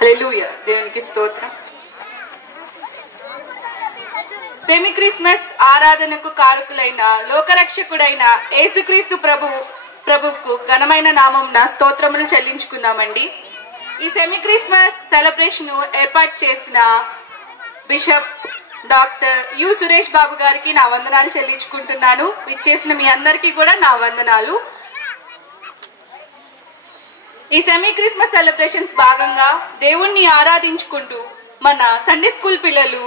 హల్లెలూయా, దేవునికి స్తోత్రం. Semi Christmas ఆరాధనకు కారకులైన లోకరక్షకుడైన యేసుక్రీస్తు ప్రభువుకు ఘనమైన నామంన స్తోత్రములు చెల్లించుకున్నామండి. ఈ సెమీ క్రిస్మస్ సెలబ్రేషన్ ఏర్పాటు చేసిన bishop doctor you Suresh Babu గారికి నా వందనాలు చెల్లించుకుంటున్నాను. విచ్చేసిన మీ అందరికీ కూడా నా వందనాలు. ఈ సెమీ క్రిస్మస్ సెలబ్రేషన్స్ భాగంగా దేవుణ్ణి ఆరాధించుకుంటూ మన సండే స్కూల్ పిల్లలు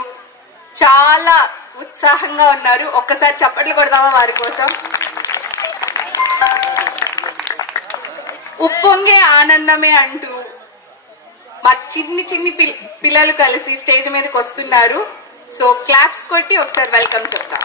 చాలా ఉత్సాహంగా ఉన్నారు. ఒక్కసారి చప్పట్లు కొడదామా వారి కోసం? ఉప్పొంగే ఆనందమే అంటూ మా చిన్ని పిల్లలు కలిసి స్టేజ్ మీదకి వస్తున్నారు. సో క్లాప్స్ కొట్టి ఒకసారి వెల్కమ్ చెప్తాం.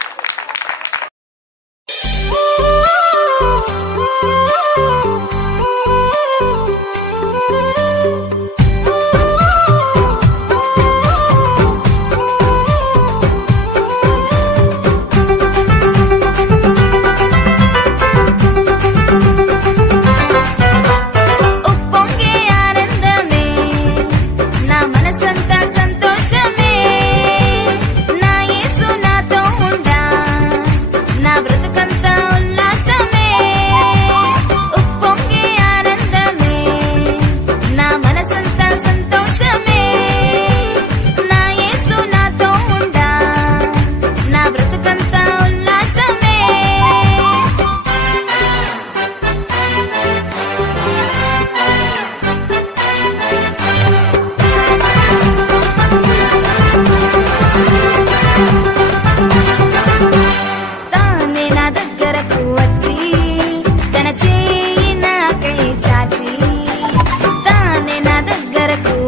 తన చేయి నాకై చాచి తానే నా దగ్గరకు